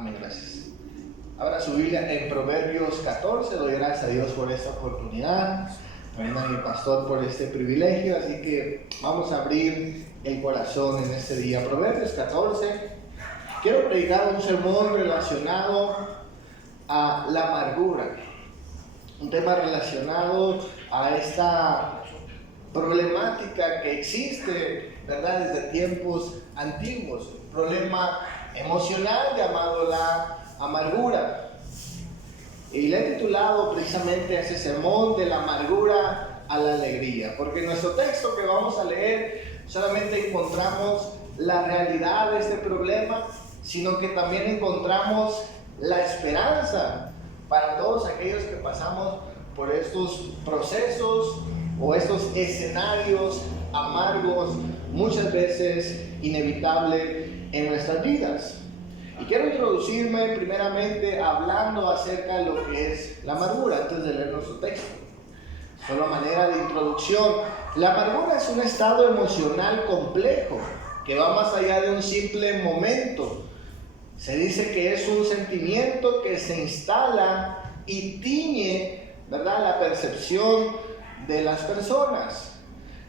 Amén, gracias. Abra su Biblia en Proverbios 14, doy gracias a Dios por esta oportunidad, también a mi pastor por este privilegio, así que vamos a abrir el corazón en este día. Proverbios 14, quiero predicar un sermón relacionado a la amargura, un tema relacionado a esta problemática que existe, ¿verdad?, desde tiempos antiguos, un problema emocional llamado la amargura. Y le he titulado precisamente a ese sermón de la amargura a la alegría, porque en nuestro texto que vamos a leer solamente encontramos la realidad de este problema, sino que también encontramos la esperanza para todos aquellos que pasamos por estos procesos o estos escenarios amargos, muchas veces inevitables en nuestras vidas. Y quiero introducirme primeramente hablando acerca de lo que es la amargura, antes de leer nuestro texto. Solo a manera de introducción, la amargura es un estado emocional complejo que va más allá de un simple momento. Se dice que es un sentimiento que se instala y tiñe, ¿verdad?, la percepción de las personas.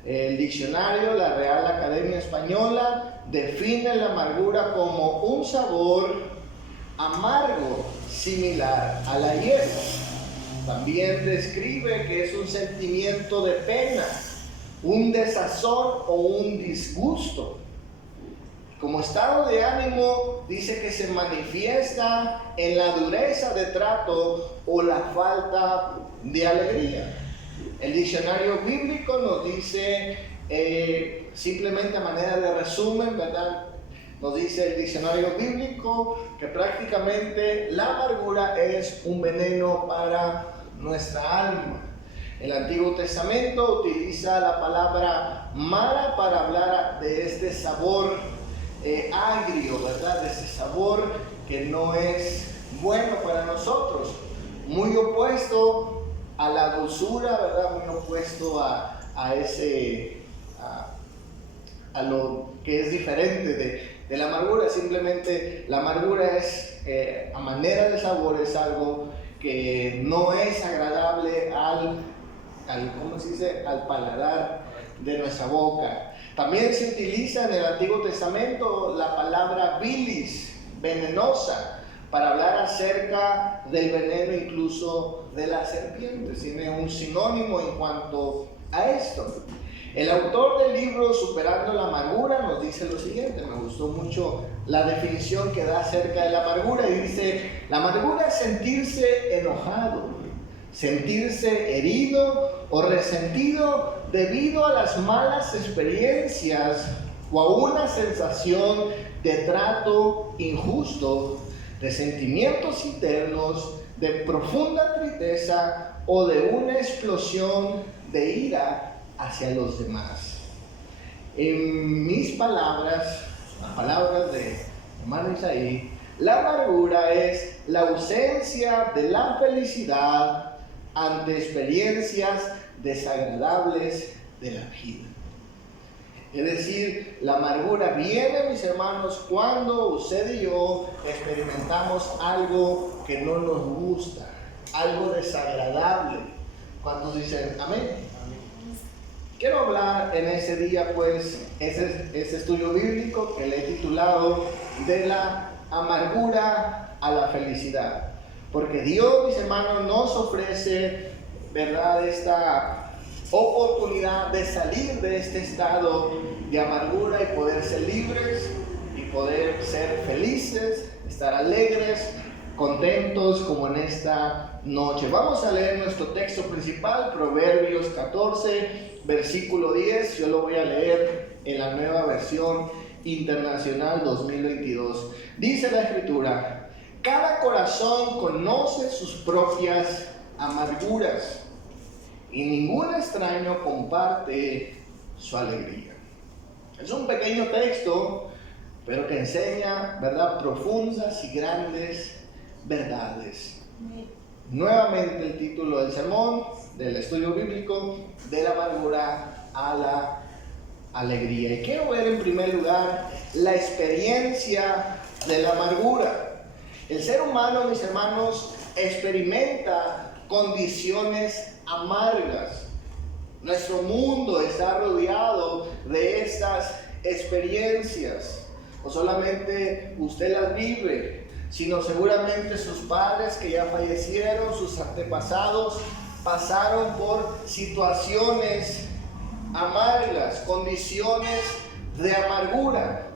El diccionario, la Real Academia Española, define la amargura como un sabor amargo similar a la hierba. También describe que es un sentimiento de pena, un desazón o un disgusto. Como estado de ánimo, dice que se manifiesta en la dureza de trato o la falta de alegría. El diccionario bíblico nos dice, simplemente a manera de resumen, ¿verdad?, nos dice el diccionario bíblico que prácticamente la amargura es un veneno para nuestra alma. El Antiguo Testamento utiliza la palabra mara para hablar de este sabor agrio, ¿verdad?, de ese sabor que no es bueno para nosotros, muy opuesto a la dulzura, ¿verdad?, muy opuesto a lo que es diferente de la amargura. Simplemente la amargura es, a manera de sabor, es algo que no es agradable ¿cómo se dice?, al paladar de nuestra boca. También se utiliza en el Antiguo Testamento la palabra bilis, venenosa, para hablar acerca del veneno incluso de las serpientes. Tiene un sinónimo en cuanto a esto. El autor del libro Superando la Amargura nos dice lo siguiente, me gustó mucho la definición que da acerca de la amargura, y dice: la amargura es sentirse enojado, sentirse herido o resentido debido a las malas experiencias o a una sensación de trato injusto, de sentimientos internos, de profunda tristeza o de una explosión de ira hacia los demás. En mis palabras, las palabras de hermano Isaí, la amargura es la ausencia de la felicidad ante experiencias desagradables de la vida. Es decir, la amargura viene, mis hermanos, cuando usted y yo experimentamos algo que no nos gusta, algo desagradable. ¿Cuántos dicen amén? Quiero hablar en ese día, pues, ese estudio bíblico que le he titulado de la amargura a la felicidad. Porque Dios, mis hermanos, nos ofrece, ¿verdad?, esta oportunidad de salir de este estado de amargura y poder ser libres y poder ser felices, estar alegres, contentos como en esta noche. Vamos a leer nuestro texto principal, Proverbios 14, versículo 10. Yo lo voy a leer en la Nueva Versión Internacional 2022. Dice la Escritura: cada corazón conoce sus propias amarguras y ningún extraño comparte su alegría. Es un pequeño texto, pero que enseña, ¿verdad?, profundas y grandes verdades. Nuevamente el título del sermón, del estudio bíblico, de la amargura a la alegría. Y quiero ver en primer lugar la experiencia de la amargura. El ser humano, mis hermanos, experimenta condiciones amargas. Nuestro mundo está rodeado de estas experiencias. No solamente usted las vive, sino seguramente sus padres que ya fallecieron, sus antepasados, pasaron por situaciones amargas, condiciones de amargura.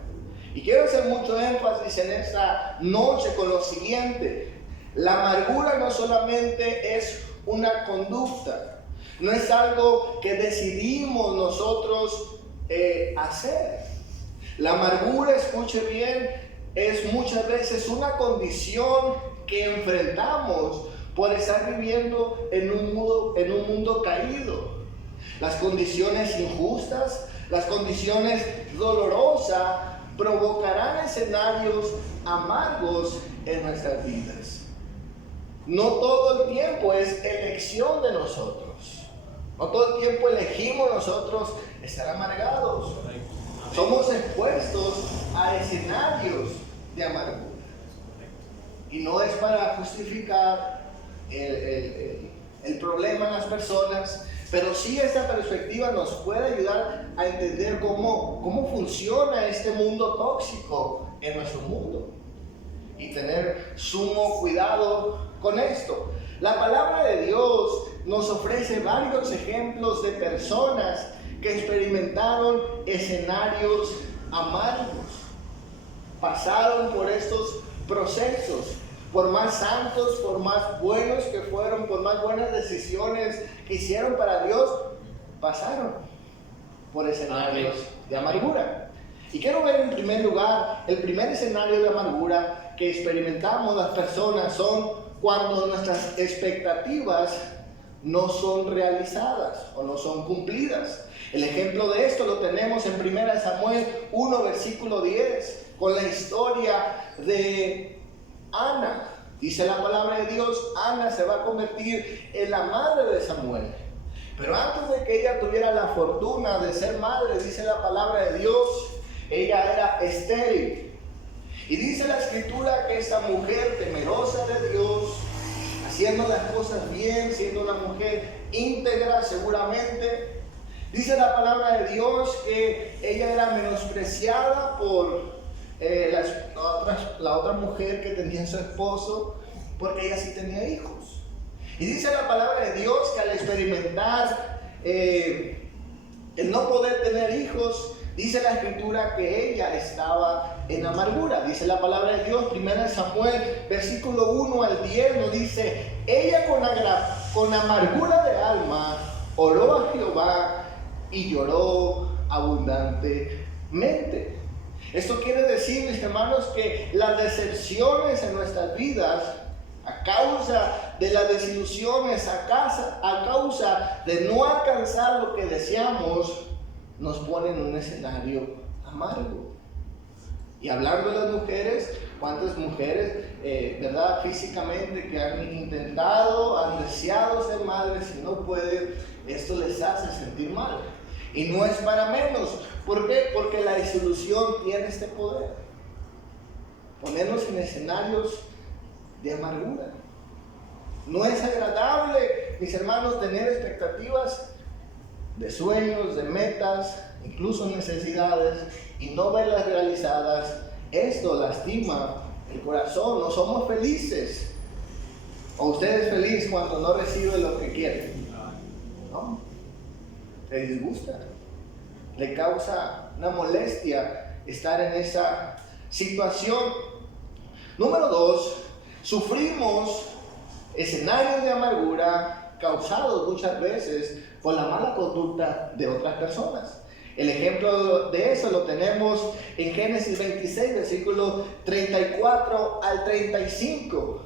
Y quiero hacer mucho énfasis en esta noche con lo siguiente: la amargura no solamente es una conducta, no es algo que decidimos nosotros hacer. La amargura, escuche bien, es muchas veces una condición que enfrentamos por estar viviendo en un mundo caído. Las condiciones injustas, las condiciones dolorosas provocarán escenarios amargos en nuestras vidas. No todo el tiempo es elección de nosotros. No todo el tiempo elegimos nosotros estar amargados. Somos expuestos a escenarios de amargura. Y no es para justificar el problema en las personas, pero sí esta perspectiva nos puede ayudar a entender cómo funciona este mundo tóxico en nuestro mundo y tener sumo cuidado con esto. La palabra de Dios nos ofrece varios ejemplos de personas que experimentaron escenarios amargos, pasaron por estos procesos. Por más santos, por más buenos que fueron, por más buenas decisiones que hicieron para Dios, pasaron por escenarios de amargura. Y quiero ver en primer lugar, el primer escenario de amargura que experimentamos las personas son cuando nuestras expectativas no son realizadas o no son cumplidas. El ejemplo de esto lo tenemos en 1 Samuel 1, versículo 10, con la historia de Ana. Dice la palabra de Dios, Ana se va a convertir en la madre de Samuel. Pero antes de que ella tuviera la fortuna de ser madre, dice la palabra de Dios, ella era estéril. Y dice la escritura que esta mujer temerosa de Dios, haciendo las cosas bien, siendo una mujer íntegra seguramente, dice la palabra de Dios que ella era menospreciada por la otra mujer que tenía su esposo, porque ella sí tenía hijos. Y dice la palabra de Dios que al experimentar el no poder tener hijos, dice la escritura que ella estaba en amargura. Dice la palabra de Dios, 1 Samuel, versículo 1 al 10, nos dice: ella con amargura de alma oró a Jehová y lloró abundantemente. Esto quiere decir, mis hermanos, que las decepciones en nuestras vidas, a causa de las desilusiones, a causa de no alcanzar lo que deseamos, nos ponen en un escenario amargo. Y hablando de las mujeres, ¿cuántas mujeres, verdad, físicamente que han intentado, han deseado ser madres y no pueden? Esto les hace sentir mal. Y no es para menos. ¿Por qué? Porque la desilusión tiene este poder. Ponernos en escenarios de amargura. No es agradable, mis hermanos, tener expectativas de sueños, de metas, incluso necesidades, y no verlas realizadas. Esto lastima el corazón. No somos felices. ¿O usted es feliz cuando no recibe lo que quiere? ¿No? ¿Le disgusta? ¿Le causa una molestia estar en esa situación? Número 2, sufrimos escenarios de amargura causados muchas veces por la mala conducta de otras personas. El ejemplo de eso lo tenemos en Génesis 26, versículos 34 al 35.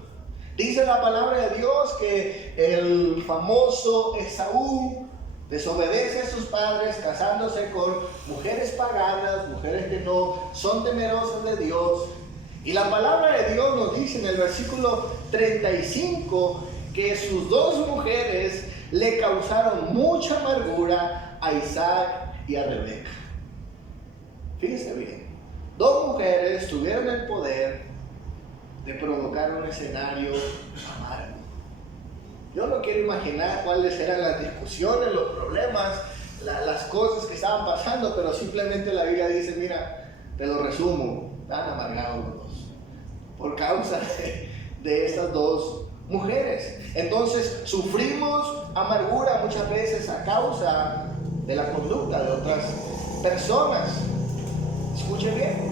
Dice la palabra de Dios que el famoso Esaú desobedece a sus padres casándose con mujeres paganas, mujeres que no son temerosas de Dios. Y la palabra de Dios nos dice en el versículo 35 que sus dos mujeres le causaron mucha amargura a Isaac y a Rebeca. Fíjense bien, dos mujeres tuvieron el poder de provocar un escenario amargo. Yo no quiero imaginar cuáles eran las discusiones, los problemas, las cosas que estaban pasando, pero simplemente la Biblia dice, mira, te lo resumo, están amargados los dos, por causa de estas dos mujeres. Entonces sufrimos amargura muchas veces a causa de la conducta de otras personas. Escuchen bien.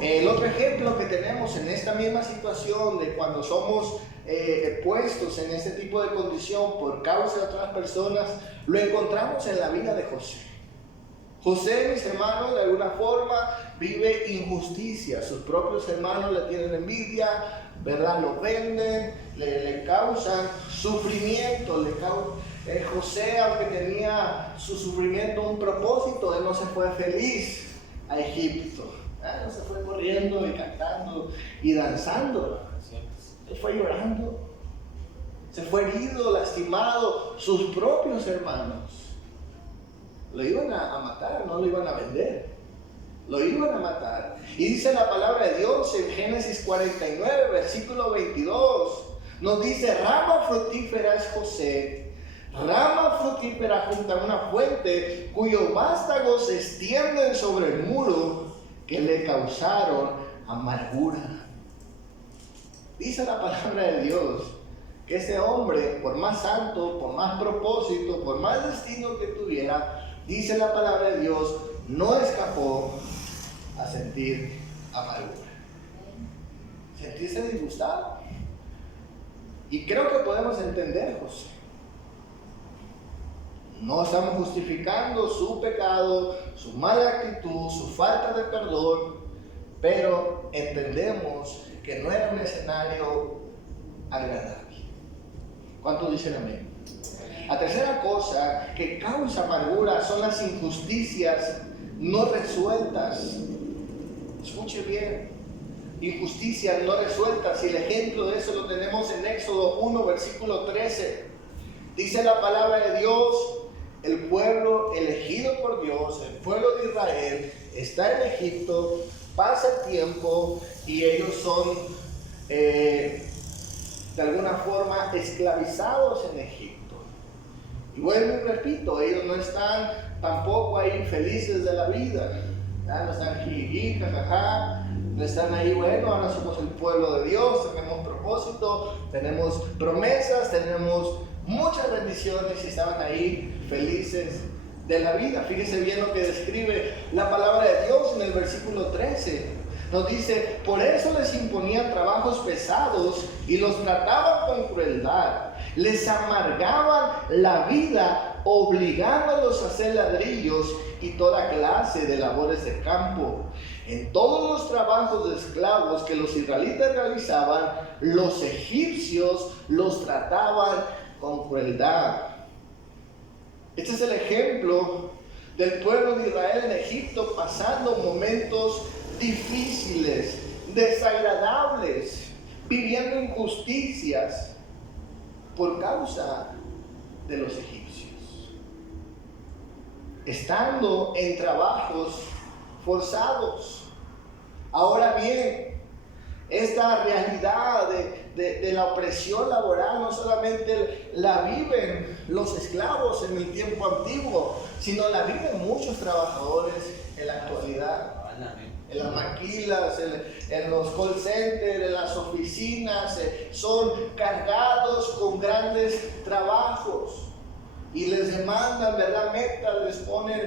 El otro ejemplo que tenemos en esta misma situación de cuando somos puestos en este tipo de condición por causa de otras personas, lo encontramos en la vida de José. José, mis hermanos, de alguna forma vive injusticia. Sus propios hermanos le tienen envidia, ¿verdad? Lo venden, le causan sufrimiento. José, aunque tenía su sufrimiento un propósito, él no se fue feliz a Egipto. No se fue corriendo y cantando y danzando. Él fue llorando. Se fue herido, lastimado. Sus propios hermanos lo iban a matar, no lo iban a vender. Lo iban a matar. Y dice la palabra de Dios en Génesis 49, versículo 22. Nos dice, rama fructífera es José, rama fructífera junto a una fuente, cuyos vástagos se extienden sobre el muro que le causaron amargura. Dice la palabra de Dios que ese hombre, por más santo, por más propósito, por más destino que tuviera, dice la palabra de Dios, no escapó a sentir amargura, sentirse disgustado. Y creo que podemos entender, José. No estamos justificando su pecado, su mala actitud, su falta de perdón, pero entendemos que no era un escenario agradable. ¿Cuántos dicen amén? La tercera cosa que causa amargura son las injusticias no resueltas. Escuche bien, injusticias no resueltas, y el ejemplo de eso lo tenemos en Éxodo 1, versículo 13. Dice la palabra de Dios, el pueblo elegido por Dios, el pueblo de Israel, está en Egipto, pasa el tiempo y ellos son de alguna forma esclavizados en Egipto. Y vuelvo y repito, ellos no están tampoco ahí felices de la vida, ¿ya? No están jiji, jajaja, no están ahí, bueno, ahora somos el pueblo de Dios, tenemos propósito, tenemos promesas, tenemos muchas bendiciones y estaban ahí felices de la vida. Fíjese bien lo que describe la palabra de Dios en el versículo 13. Nos dice, por eso les imponían trabajos pesados y los trataban con crueldad. Les amargaban la vida, obligándolos a hacer ladrillos y toda clase de labores de campo. En todos los trabajos de esclavos que los israelitas realizaban, los egipcios los trataban con crueldad. Este es el ejemplo del pueblo de Israel en Egipto pasando momentos difíciles, desagradables, viviendo injusticias por causa de los egipcios, estando en trabajos forzados. Ahora bien, esta realidad de la opresión laboral no solamente la viven los esclavos en el tiempo antiguo, sino la viven muchos trabajadores en la actualidad. En las maquilas, en los call centers, en las oficinas, son cargados con grandes trabajos y les demandan, ¿verdad?, metas, les ponen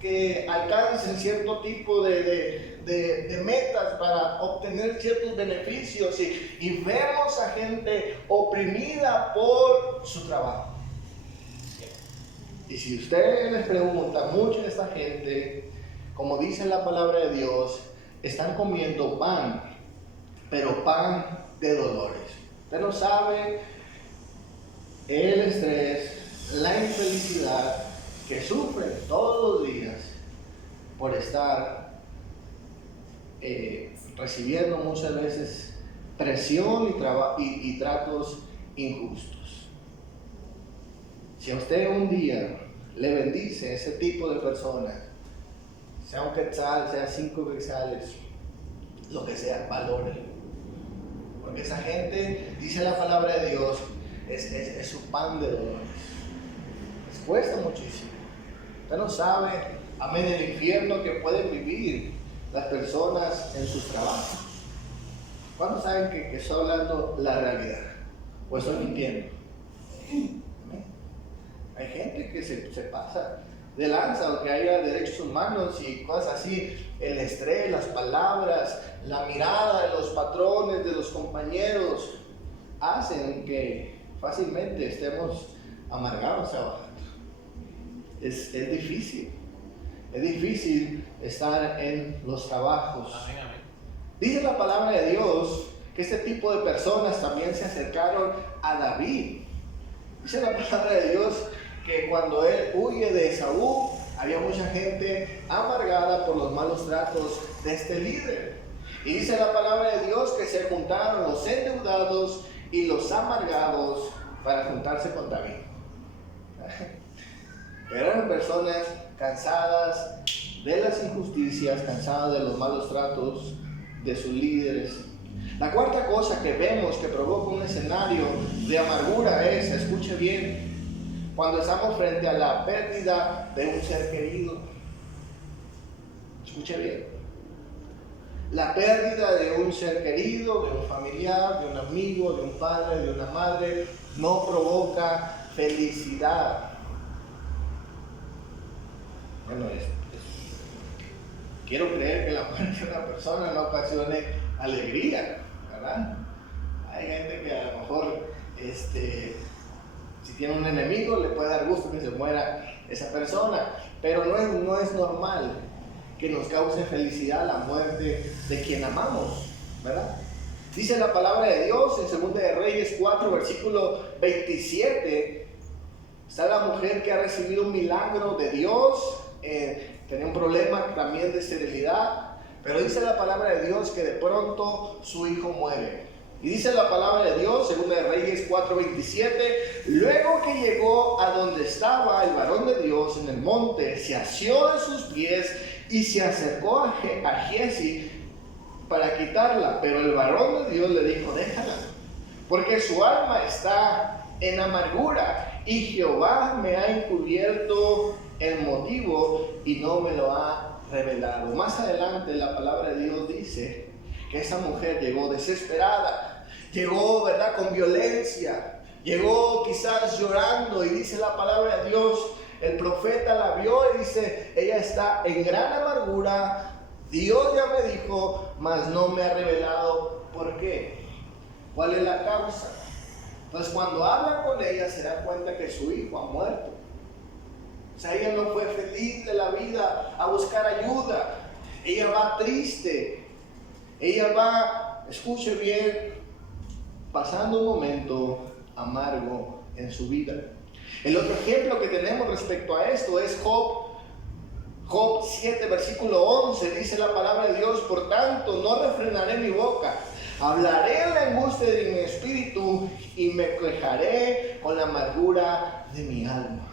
que alcancen cierto tipo de metas para obtener ciertos beneficios y vemos a gente oprimida por su trabajo. Y si usted les pregunta, mucha de esta gente, como dice la palabra de Dios, están comiendo pan, pero pan de dolores. Usted no sabe el estrés, la infelicidad que sufren todos los días por estar recibiendo muchas veces presión y tratos injustos. Si a usted un día le bendice ese tipo de personas, sea un quetzal, sea 5 quetzales, lo que sea, valórenlo. Porque esa gente, dice la palabra de Dios, es su pan de dolores. Les cuesta muchísimo. Usted no sabe, amén, el infierno que pueden vivir las personas en sus trabajos. ¿Cuántos saben que estoy hablando la realidad? ¿O estoy mintiendo? ¿Amén? Hay gente que se pasa de lanza, aunque haya derechos humanos y cosas así. El estrés, las palabras, la mirada de los patrones, de los compañeros, hacen que fácilmente estemos amargados trabajando. Es difícil. Es difícil estar en los trabajos. Amén, amén. Dice la palabra de Dios que este tipo de personas también se acercaron a David. Dice la palabra de Dios que cuando él huye de Esaú, había mucha gente amargada por los malos tratos de este líder. Y dice la palabra de Dios que se juntaron los endeudados y los amargados para juntarse con David. Pero eran personas cansadas de las injusticias, cansadas de los malos tratos de sus líderes. La cuarta cosa que vemos que provoca un escenario de amargura es, escuche bien, cuando estamos frente a la pérdida de un ser querido. Escuche bien. La pérdida de un ser querido, de un familiar, de un amigo, de un padre, de una madre, no provoca felicidad. Bueno, quiero creer que la muerte de una persona no ocasione alegría, ¿verdad? Hay gente que a lo mejor, si tiene un enemigo, le puede dar gusto que se muera esa persona, pero no es normal que nos cause felicidad la muerte de quien amamos, ¿verdad? Dice la palabra de Dios en 2 de Reyes 4, versículo 27, está la mujer que ha recibido un milagro de Dios, tenía un problema también de esterilidad, pero dice la palabra de Dios que de pronto su hijo muere. Y dice la palabra de Dios, 2 de Reyes 4:27, luego que llegó a donde estaba el varón de Dios en el monte, se asió de sus pies y se acercó a Giezi para quitarla, pero el varón de Dios le dijo, déjala, porque su alma está en amargura y Jehová me ha encubierto el motivo y no me lo ha revelado. Más adelante la palabra de Dios dice que esa mujer llegó desesperada, llegó, ¿verdad?, con violencia, llegó quizás llorando, y dice la palabra de Dios, el profeta la vio y dice, ella está en gran amargura, Dios ya me dijo, mas no me ha revelado por qué, cuál es la causa. Entonces cuando hablan con ella se da cuenta que su hijo ha muerto. O sea, ella no fue feliz de la vida a buscar ayuda, ella va triste, ella va, escuche bien, pasando un momento amargo en su vida. El otro ejemplo que tenemos respecto a esto es Job 7, versículo 11, dice la palabra de Dios, por tanto no refrenaré mi boca, hablaré en la angustia de mi espíritu y me quejaré con la amargura de mi alma.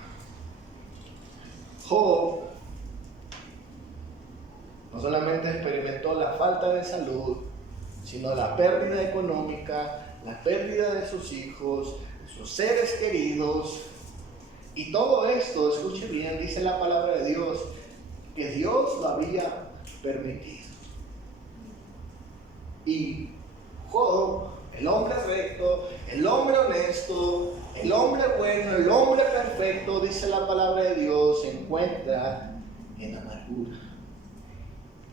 Job no solamente experimentó la falta de salud, sino la pérdida económica, la pérdida de sus hijos, de sus seres queridos. Y todo esto, escuche bien, dice la palabra de Dios, que Dios lo había permitido. Y Job, el hombre recto, el hombre honesto, el hombre bueno, el hombre perfecto, dice la palabra de Dios, se encuentra en amargura.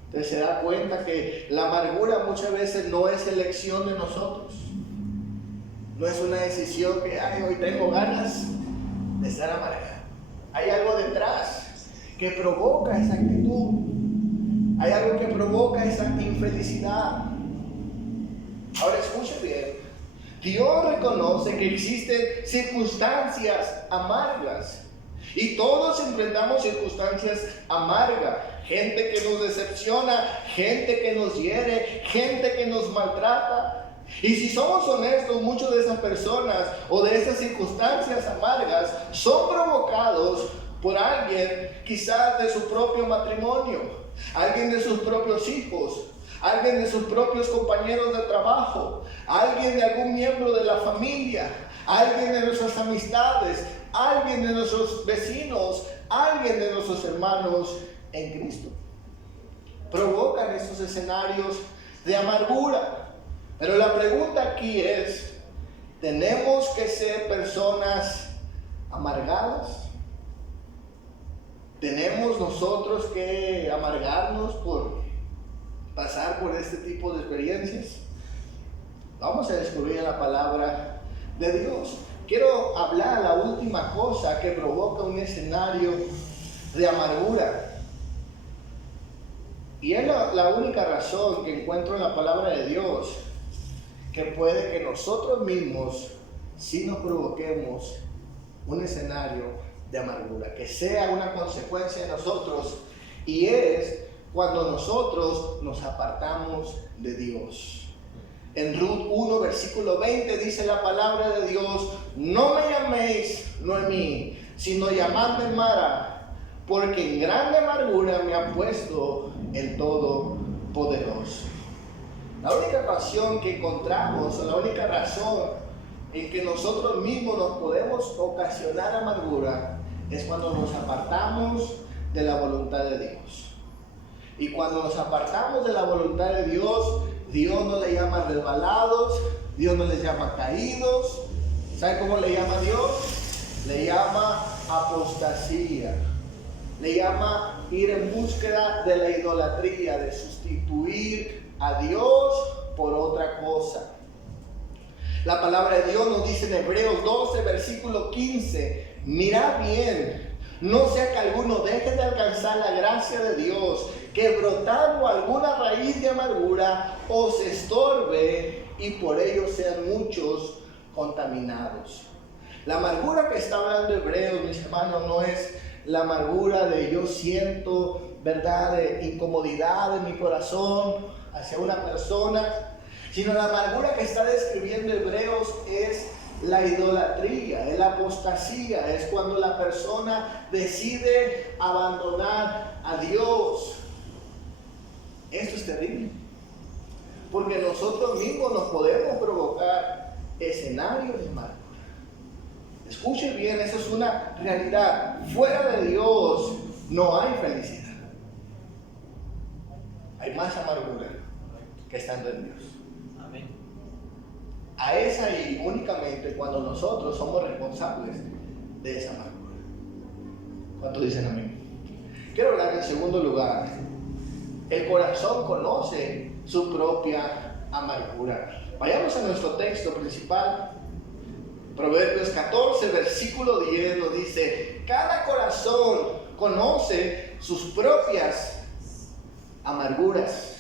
Usted se da cuenta que la amargura muchas veces no es elección de nosotros. No es una decisión que hoy tengo ganas de estar amargado. Hay algo detrás que provoca esa actitud. Hay algo que provoca esa infelicidad. Ahora escuche bien. Dios reconoce que existen circunstancias amargas. Y todos enfrentamos circunstancias amargas. Gente que nos decepciona, gente que nos hiere, gente que nos maltrata. Y si somos honestos, muchas de esas personas o de esas circunstancias amargas son provocados por alguien quizás de su propio matrimonio, alguien de sus propios hijos, alguien de sus propios compañeros de trabajo, alguien de algún miembro de la familia, alguien de nuestras amistades, alguien de nuestros vecinos, alguien de nuestros hermanos en Cristo. Provocan estos escenarios de amargura. Pero la pregunta aquí es, ¿tenemos que ser personas amargadas? ¿Tenemos nosotros que amargarnos por pasar por este tipo de experiencias? Vamos a descubrir en la palabra de Dios. Quiero hablar la última cosa que provoca un escenario de amargura. Y es la única razón que encuentro en la palabra de Dios que puede que nosotros mismos sí nos provoquemos un escenario de amargura, que sea una consecuencia de nosotros, y es cuando nosotros nos apartamos de Dios. En Ruth 1, versículo 20 dice la palabra de Dios: no me llaméis Noemí, sino llamadme Mara, porque en grande amargura me ha puesto el Todopoderoso. La única razón que encontramos, o la única razón en que nosotros mismos nos podemos ocasionar amargura, es cuando nos apartamos de la voluntad de Dios. Y cuando nos apartamos de la voluntad de Dios, Dios no le llama resbalados, Dios no les llama caídos. ¿Sabe cómo le llama Dios? Le llama apostasía. Le llama ir en búsqueda de la idolatría, de sustituir a Dios por otra cosa. La palabra de Dios nos dice en Hebreos 12, versículo 15: mirad bien, no sea que alguno deje de alcanzar la gracia de Dios, que brotando alguna raíz de amargura os estorbe y por ello sean muchos contaminados. La amargura que está hablando Hebreos, mis hermanos, no es la amargura de yo siento, ¿verdad?, de incomodidad en mi corazón hacia una persona, sino la amargura que está describiendo Hebreos es la idolatría, es la apostasía, es cuando la persona decide abandonar a Dios. Esto es terrible, porque nosotros mismos nos podemos provocar escenarios de amargura. Escuche bien, eso es una realidad. Fuera de Dios no hay felicidad. Hay más amargura que estando en Dios. Amén. A esa y únicamente cuando nosotros somos responsables de esa amargura. ¿Cuántos dicen amén? Quiero hablar en segundo lugar. El corazón conoce su propia amargura. Vayamos a nuestro texto principal. Proverbios 14, versículo 10 nos dice: cada corazón conoce sus propias amarguras.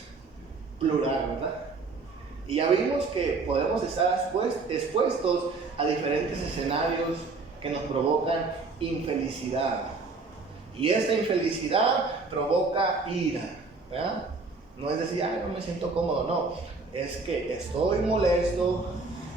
Plural, ¿verdad? Y ya vimos que podemos estar expuestos a diferentes escenarios que nos provocan infelicidad. Y esta infelicidad provoca ira, ¿verdad? No es decir, ay, no me siento cómodo, no. Es que estoy molesto,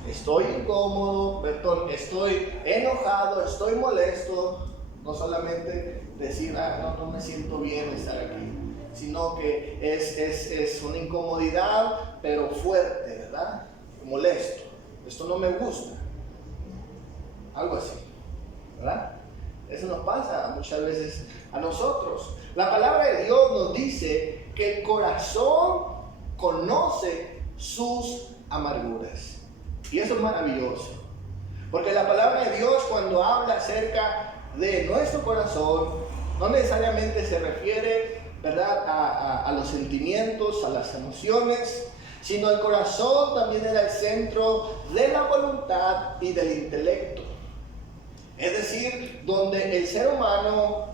estoy incómodo, perdón, estoy enojado, estoy molesto. No solamente decir, no me siento bien estar aquí, sino que es una incomodidad, pero fuerte, ¿verdad? Molesto. Esto no me gusta. Algo así, ¿verdad? Eso nos pasa muchas veces a nosotros. La palabra de Dios nos dice que el corazón conoce sus amarguras. Y eso es maravilloso. Porque la palabra de Dios, cuando habla acerca de nuestro corazón, no necesariamente se refiere, ¿verdad?, a los sentimientos, a las emociones, sino el corazón también era el centro de la voluntad y del intelecto. Es decir, donde el ser humano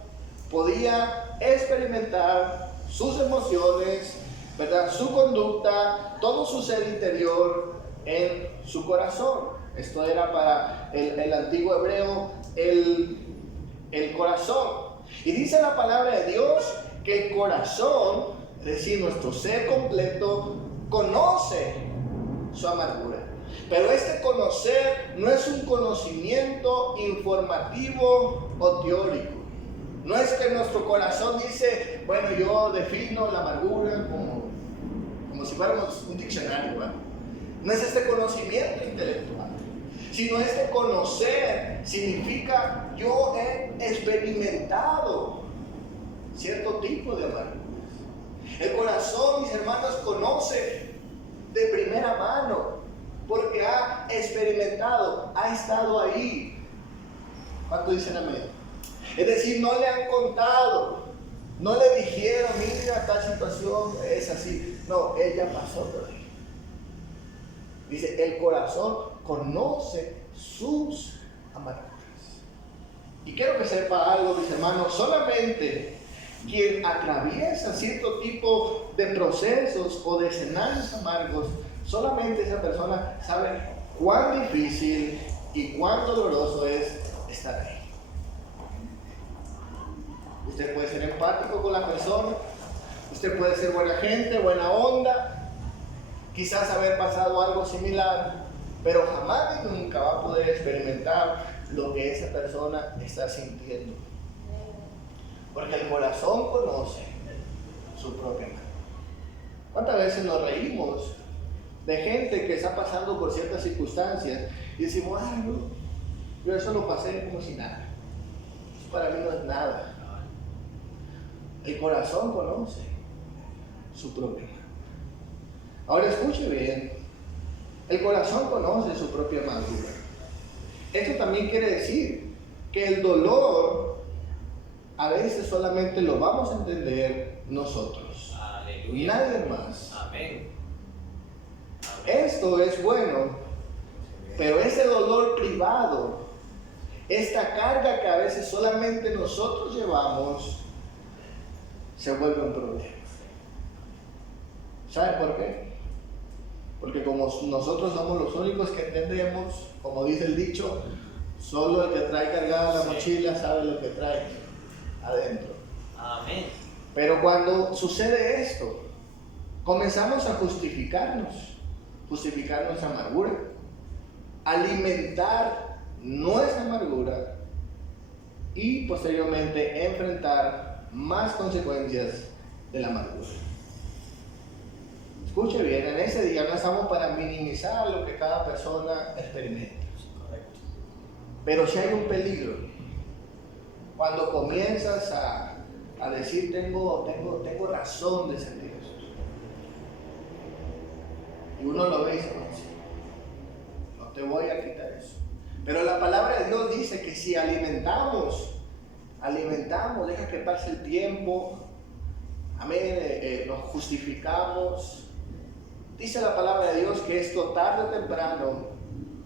podía experimentar sus emociones, ¿verdad?, su conducta, todo su ser interior en su corazón. Esto era para el antiguo hebreo el corazón. Y dice la palabra de Dios que el corazón, es decir, nuestro ser completo, conoce su amargura. Pero este conocer no es un conocimiento informativo o teórico. No es que nuestro corazón dice, bueno, yo defino la amargura como como si fuéramos un diccionario, ¿verdad? No es este conocimiento intelectual, sino este conocer. Significa yo he experimentado cierto tipo de amarguras. El corazón, mis hermanos, conoce de primera mano, porque ha experimentado, ha estado ahí. ¿Cuánto dicen amén? Es decir, no le han contado, no le dijeron, mira, tal situación es así. No, él ya pasó por ahí. Dice, el corazón conoce sus amarguras. Y quiero que sepa algo, mis hermanos, solamente quien atraviesa cierto tipo de procesos o de escenarios amargos, solamente esa persona sabe cuán difícil y cuán doloroso es estar ahí. Usted puede ser empático con la persona, usted puede ser buena gente, buena onda, quizás haber pasado algo similar, pero jamás y nunca va a poder experimentar lo que esa persona está sintiendo. Porque el corazón conoce su propia mano. ¿Cuántas veces nos reímos de gente que está pasando por ciertas circunstancias y decimos, ah, no, yo eso lo pasé como si nada? Eso para mí no es nada. El corazón conoce su propia mano. Ahora escuche bien, el corazón conoce su propia amargura. Esto también quiere decir que el dolor a veces solamente lo vamos a entender nosotros. Aleluya. Nadie más. Amén. Esto es bueno, pero ese dolor privado, esta carga que a veces solamente nosotros llevamos, se vuelve un problema. ¿Sabe por qué? Porque como nosotros somos los únicos que entendemos, como dice el dicho, solo el que trae cargada la mochila sabe lo que trae adentro. Amén. Pero cuando sucede esto, comenzamos a justificar nuestra amargura, alimentar nuestra amargura y posteriormente enfrentar más consecuencias de la amargura. Escuche bien, en ese día no estamos para minimizar lo que cada persona experimenta. Pero si hay un peligro, cuando comienzas a decir tengo razón de sentir eso. Y uno lo ve y dice, no te voy a quitar eso. Pero la palabra de Dios dice que si alimentamos, deja que pase el tiempo, amén, nos justificamos. Dice la palabra de Dios que esto tarde o temprano,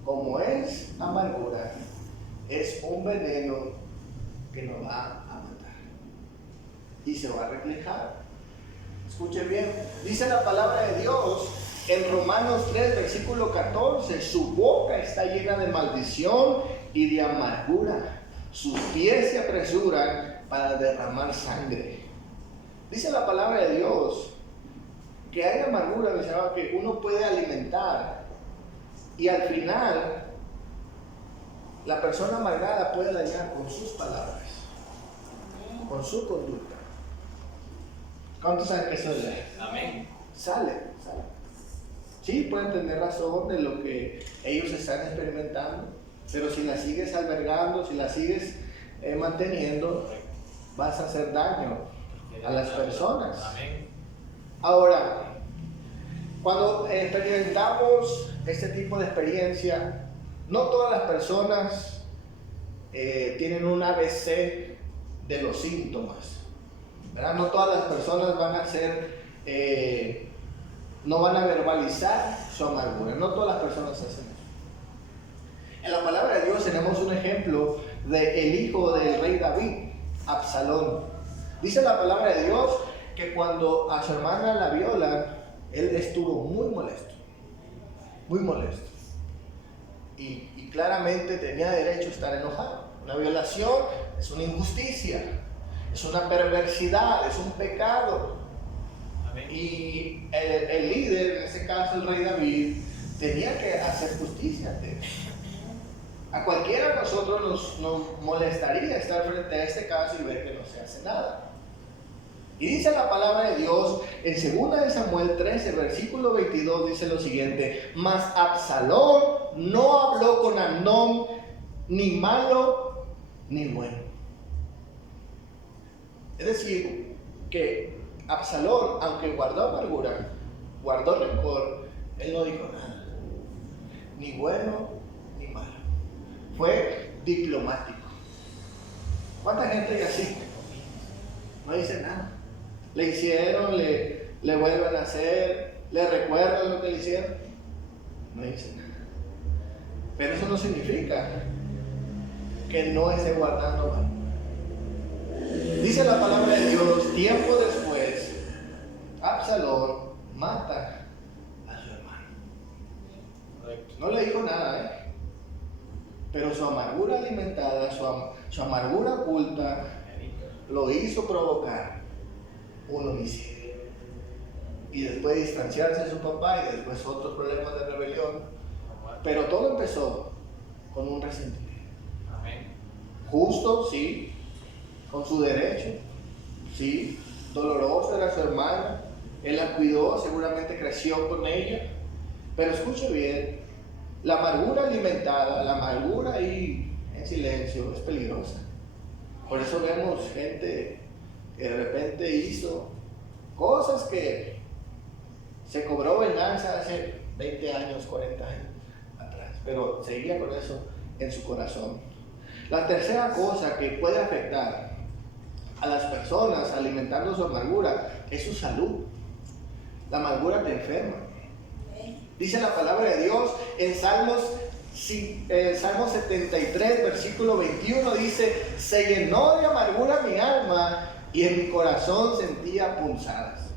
como es amargura, es un veneno que nos va a matar y se va a reflejar. Escuchen bien, dice la palabra de Dios en Romanos 3, versículo 14, su boca está llena de maldición y de amargura, sus pies se apresuran para derramar sangre. Dice la palabra de Dios que hay amargura, que uno puede alimentar y al final la persona amargada puede dañar con sus palabras, con su conducta. ¿Cuántos saben que eso es? Amén. Sale. Sí, pueden tener razón de lo que ellos están experimentando, pero si la sigues albergando, si la sigues manteniendo, vas a hacer daño a las personas. Amén. Ahora, cuando experimentamos este tipo de experiencia, no todas las personas tienen un ABC de los síntomas, ¿verdad? No todas las personas van a ser, no van a verbalizar su amargura, no todas las personas hacen eso. En la palabra de Dios tenemos un ejemplo del hijo del rey David, Absalón. Dice la palabra de Dios que cuando a su hermana la violan, él estuvo muy molesto. Y claramente tenía derecho a estar enojado. Una violación es una injusticia, es una perversidad, es un pecado. Amén. Y el líder, en este caso el rey David, tenía que hacer justicia ante él. A cualquiera de nosotros nos molestaría estar frente a este caso y ver que no se hace nada. Y dice la palabra de Dios en 2 de Samuel 13, versículo 22, dice lo siguiente: mas Absalón no habló con Amnón ni malo ni bueno. Es decir, que Absalón, aunque guardó amargura, guardó rencor, él no dijo nada, ni bueno ni malo. Fue diplomático. ¿Cuánta gente es así? No dice nada. Le hicieron, le vuelven a hacer, le recuerdan lo que le hicieron. No dice nada. Pero eso no significa que no esté guardando mal. Dice la palabra de Dios, tiempo después, Absalón mata a su hermano. No le dijo nada, pero su amargura alimentada, su amargura oculta, lo hizo provocar un homicidio. Y después distanciarse de su papá y después otros problemas de rebelión. Pero todo empezó con un resentimiento. Justo, sí. Con su derecho, sí. Doloroso era su hermana. Él la cuidó, seguramente creció con ella. Pero escuche bien, la amargura alimentada, la amargura ahí en silencio es peligrosa. Por eso vemos gente que de repente hizo cosas que se cobró venganza hace 20 años, 40 años atrás, pero seguía con eso en su corazón. La tercera cosa que puede afectar a las personas alimentando su amargura es su salud. La amargura te enferma. Dice la palabra de Dios en Salmo 73, versículo 21, dice: se llenó de amargura mi alma y en mi corazón sentía punzadas.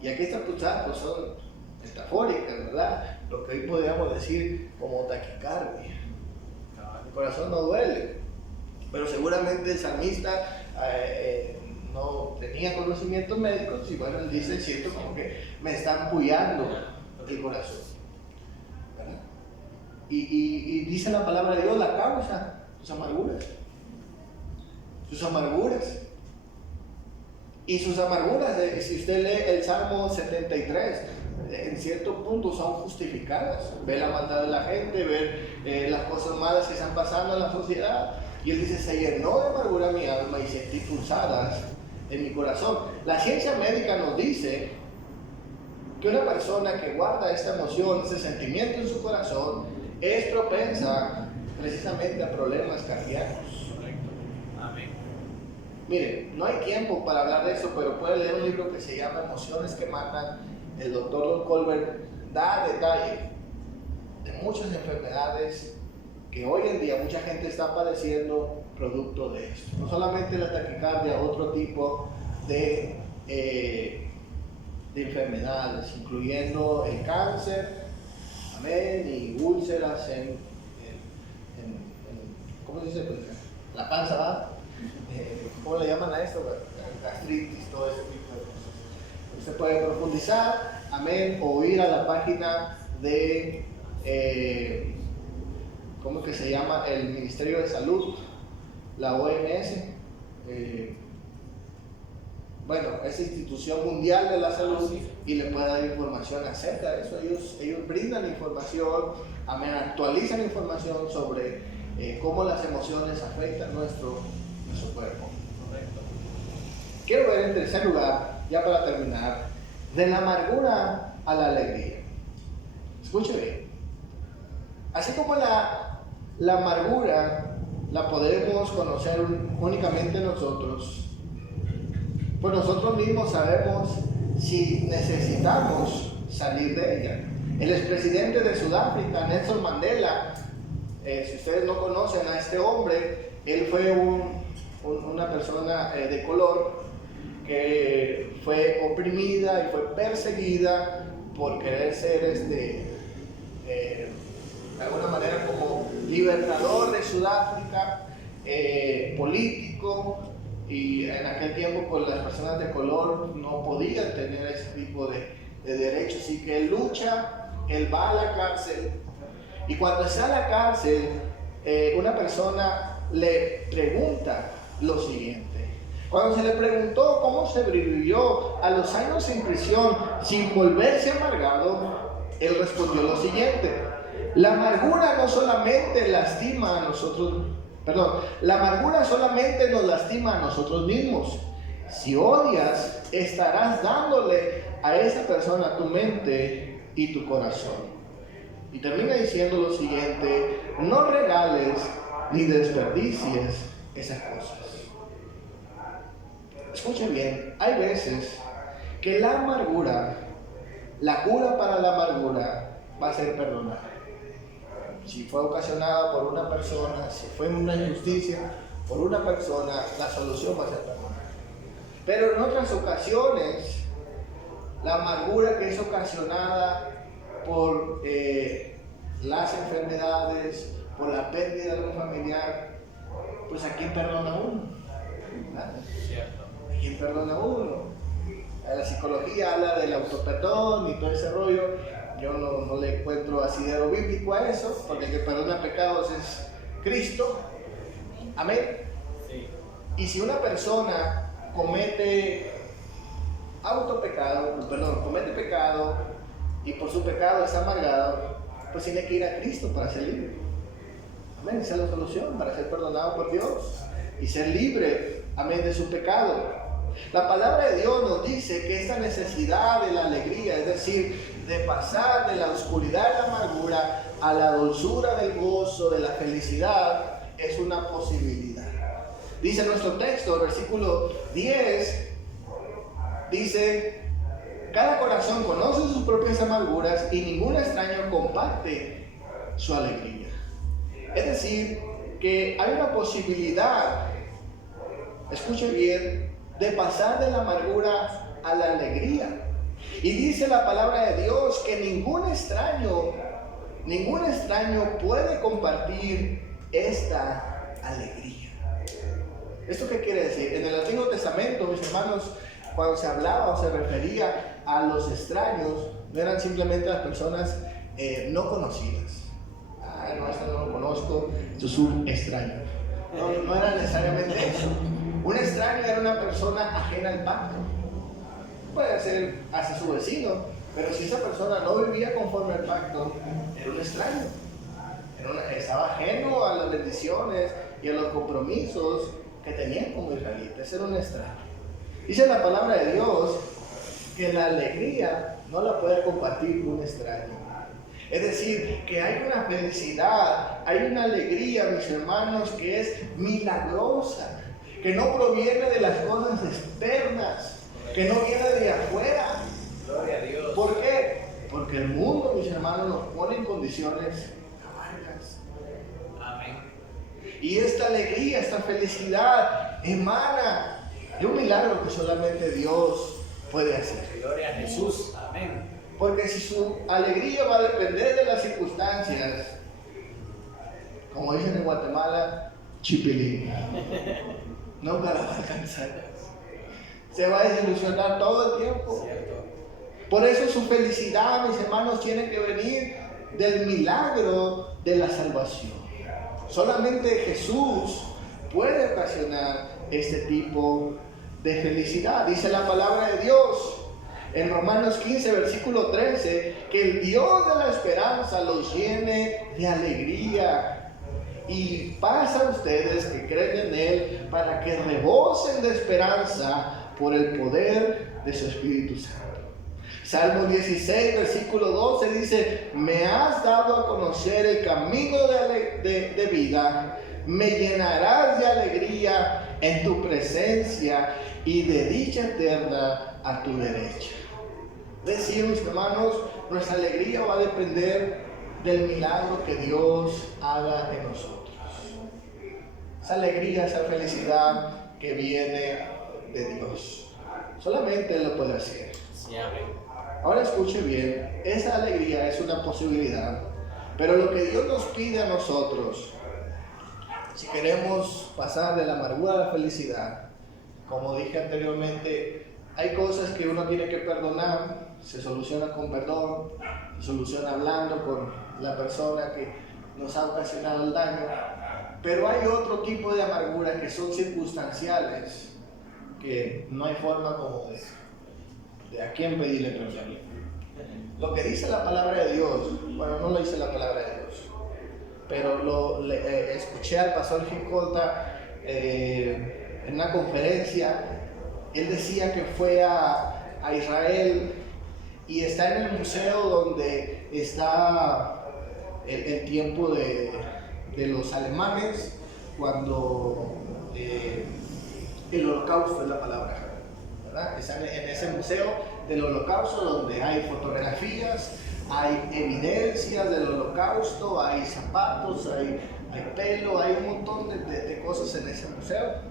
Y aquí estas punzadas pues son metafóricas, ¿verdad? Lo que hoy podríamos decir como taquicardia. El corazón no duele, pero seguramente el salmista no tenía conocimientos médicos y bueno, él dice, siento como que me están ampuyando el corazón, ¿verdad? Y dice la palabra de Dios la causa, sus amarguras. Y sus amarguras, si usted lee el Salmo 73, en cierto punto son justificadas. Ve la maldad de la gente, ve las cosas malas que están pasando en la sociedad. Y él dice, se llenó de amargura mi alma y sentí punzadas en mi corazón. La ciencia médica nos dice que una persona que guarda esta emoción, ese sentimiento en su corazón, es propensa precisamente a problemas cardíacos. Amén. Miren, no hay tiempo para hablar de eso, pero puede leer un libro que se llama Emociones que Matan. El doctor Colbert da detalle de muchas enfermedades que hoy en día mucha gente está padeciendo producto de esto. No solamente la taquicardia, otro tipo de enfermedades, incluyendo el cáncer, amén, y úlceras ¿cómo se dice? La panza, ¿verdad? ¿Cómo le llaman a esto? Gastritis, todo ese tipo de cosas. Usted puede profundizar, amén, o ir a la página de ¿cómo que se llama? El Ministerio de Salud, la OMS, bueno, esa institución mundial de la salud, y le puede dar información acerca de eso. Ellos brindan información, amén, actualizan información sobre cómo las emociones afectan nuestro cuerpo. Correcto. Quiero ver en tercer lugar, ya para terminar, de la amargura a la alegría. Escuche bien. Así como la amargura la podemos conocer únicamente nosotros, pues nosotros mismos sabemos si necesitamos salir de ella. El expresidente de Sudáfrica, Nelson Mandela, si ustedes no conocen a este hombre, él fue una persona de color que fue oprimida y fue perseguida por querer ser de alguna manera como libertador de Sudáfrica, político, y en aquel tiempo pues las personas de color no podían tener ese tipo de derechos, así que él lucha, él va a la cárcel, y cuando está en la cárcel una persona le pregunta lo siguiente: Cuando se le preguntó cómo sobrevivió a los años en prisión sin volverse amargado, él respondió lo siguiente: la amargura no solamente lastima a nosotros, la amargura solamente nos lastima a nosotros mismos. Si odias, estarás dándole a esa persona tu mente y tu corazón. Y termina diciendo lo siguiente: no regales ni desperdicies esas cosas. Escuche bien, hay veces que la amargura, la cura para la amargura va a ser perdonar. Si fue ocasionada por una persona, si fue una injusticia por una persona, la solución va a ser perdonar. Pero en otras ocasiones, la amargura que es ocasionada por las enfermedades, por la pérdida de un familiar, pues ¿a quién perdona uno? ¿Verdad? Cierto. ¿A quién perdona uno? La psicología habla del autoperdón y todo ese rollo. Yo no le encuentro asidero bíblico a eso, porque el que perdona pecados es Cristo. Amén. Sí. Y si una persona comete comete pecado y por su pecado está amargado, pues tiene que ir a Cristo para ser libre. Amén. Esa es la solución, para ser perdonado por Dios y ser libre, amén, de su pecado. La palabra de Dios nos dice que esta necesidad de la alegría, es decir, de pasar de la oscuridad de la amargura a la dulzura del gozo, de la felicidad, es una posibilidad. Dice nuestro texto, versículo 10, dice: cada corazón conoce sus propias amarguras y ningún extraño comparte su alegría. Es decir, que hay una posibilidad, escuche bien, de pasar de la amargura a la alegría. Y dice la palabra de Dios que ningún extraño puede compartir esta alegría. ¿Esto qué quiere decir? En el Antiguo Testamento, mis hermanos, cuando se hablaba o se refería a los extraños, no eran simplemente las personas no conocidas. No, esto no lo conozco, esto es un extraño. No era necesariamente eso. Un extraño era una persona ajena al pacto. Puede ser hasta su vecino, pero si esa persona no vivía conforme al pacto, era un extraño. Estaba ajeno a las bendiciones y a los compromisos que tenían como israelitas. Era un extraño. Dice la palabra de Dios que la alegría no la puede compartir un extraño. Es decir, que hay una felicidad, hay una alegría, mis hermanos, que es milagrosa, que no proviene de las cosas externas, que no viene de afuera. Gloria a Dios. ¿Por qué? Porque el mundo, mis hermanos, nos pone en condiciones amargas. Amén. Y esta alegría, esta felicidad emana de un milagro que solamente Dios puede hacer. Gloria a Jesús. Amén. Porque si su alegría va a depender de las circunstancias, como dicen en Guatemala, chipilín, nunca la va a alcanzar. Se va a desilusionar todo el tiempo. Cierto. Por eso su felicidad, mis hermanos, tiene que venir del milagro de la salvación. Solamente Jesús puede ocasionar este tipo de felicidad. Dice la palabra de Dios en Romanos 15, versículo 13, que el Dios de la esperanza los llene de alegría y paz a ustedes que creen en Él, para que rebosen de esperanza por el poder de su Espíritu Santo. Salmo 16, versículo 12 dice: me has dado a conocer el camino de vida, me llenarás de alegría en tu presencia y de dicha eterna a tu derecha. Es decir, mis hermanos, nuestra alegría va a depender del milagro que Dios haga en nosotros. Esa alegría, esa felicidad que viene de Dios. Solamente Él lo puede hacer. Sí, amén. Ahora escuche bien, esa alegría es una posibilidad, pero lo que Dios nos pide a nosotros, si queremos pasar de la amargura a la felicidad, como dije anteriormente, hay cosas que uno tiene que perdonar, se soluciona con perdón, se soluciona hablando con la persona que nos ha ocasionado el daño, pero hay otro tipo de amargura que son circunstanciales, que no hay forma como de a quién pedirle perdón. Lo que dice la palabra de Dios, bueno, no lo dice la palabra de Dios, pero escuché al pastor Gicolta en una conferencia. Él decía que fue a Israel y está en el museo donde está el tiempo de los alemanes, cuando el holocausto es la palabra, ¿verdad? Está en ese museo del holocausto donde hay fotografías, hay evidencias del holocausto, hay zapatos, hay pelo, hay un montón de cosas en ese museo.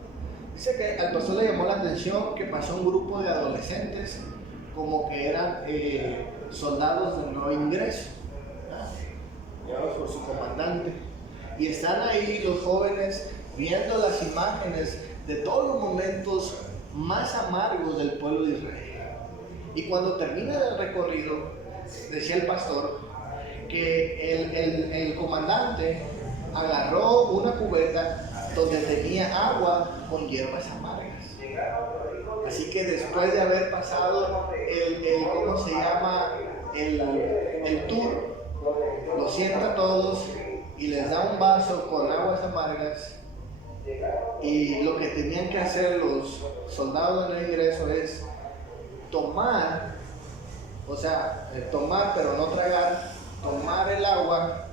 Dice que al pastor le llamó la atención que pasó un grupo de adolescentes como que eran soldados de nuevo ingreso, llevados por su comandante, y están ahí los jóvenes viendo las imágenes de todos los momentos más amargos del pueblo de Israel. Y cuando termina el recorrido, decía el pastor que el comandante agarró una cubeta donde tenía agua con hierbas amargas. Así que después de haber pasado ¿cómo se llama? El tour, los sienta a todos y les da un vaso con aguas amargas, y lo que tenían que hacer los soldados de ingreso es tomar, o sea, tomar pero no tragar, tomar el agua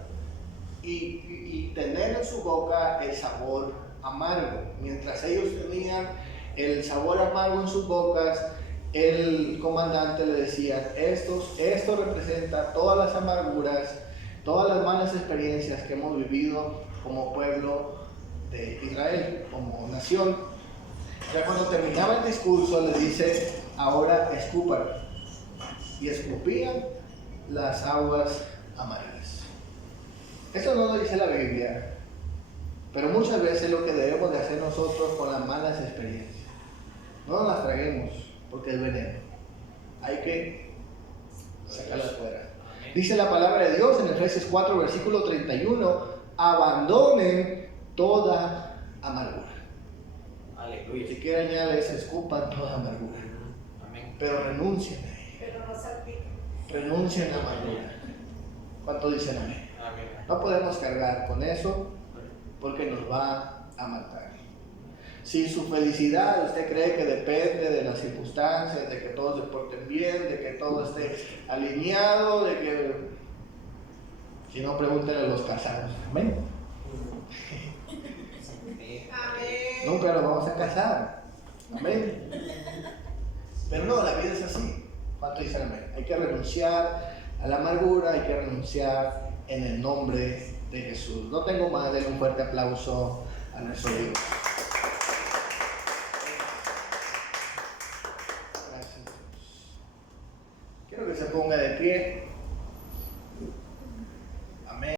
y tener en su boca el sabor amargo. Mientras ellos tenían el sabor amargo en sus bocas, el comandante le decía: esto representa todas las amarguras, todas las malas experiencias que hemos vivido como pueblo de Israel, como nación. Ya cuando terminaba el discurso les dice: ahora escupan. Y escupían las aguas amargas. Eso no lo dice la Biblia, pero muchas veces es lo que debemos de hacer nosotros con las malas experiencias. No nos las traguemos, porque es veneno. Hay que sacarlas fuera. Dice la palabra de Dios en Efesios 4, versículo 31, abandonen toda amargura. Aleluya. Si quieren añadirles, escupan toda amargura. Amén. Pero renuncien a ella. Renuncien a la amargura. ¿Cuánto dicen amén? Amén. No podemos cargar con eso porque nos va a matar. Si su felicidad usted cree que depende de las circunstancias, de que todos se porten bien, de que todo esté alineado, de que... Si no, pregúntenle a los casados. Amén. Nunca nos vamos a casar. Amén. Pero no, la vida es así. ¿Cuánto dicen amén? Hay que renunciar a la amargura, hay que renunciar en el nombre de Jesús. No tengo más, denle un fuerte aplauso a nuestro Dios. Gracias, Dios. Quiero que se ponga de pie.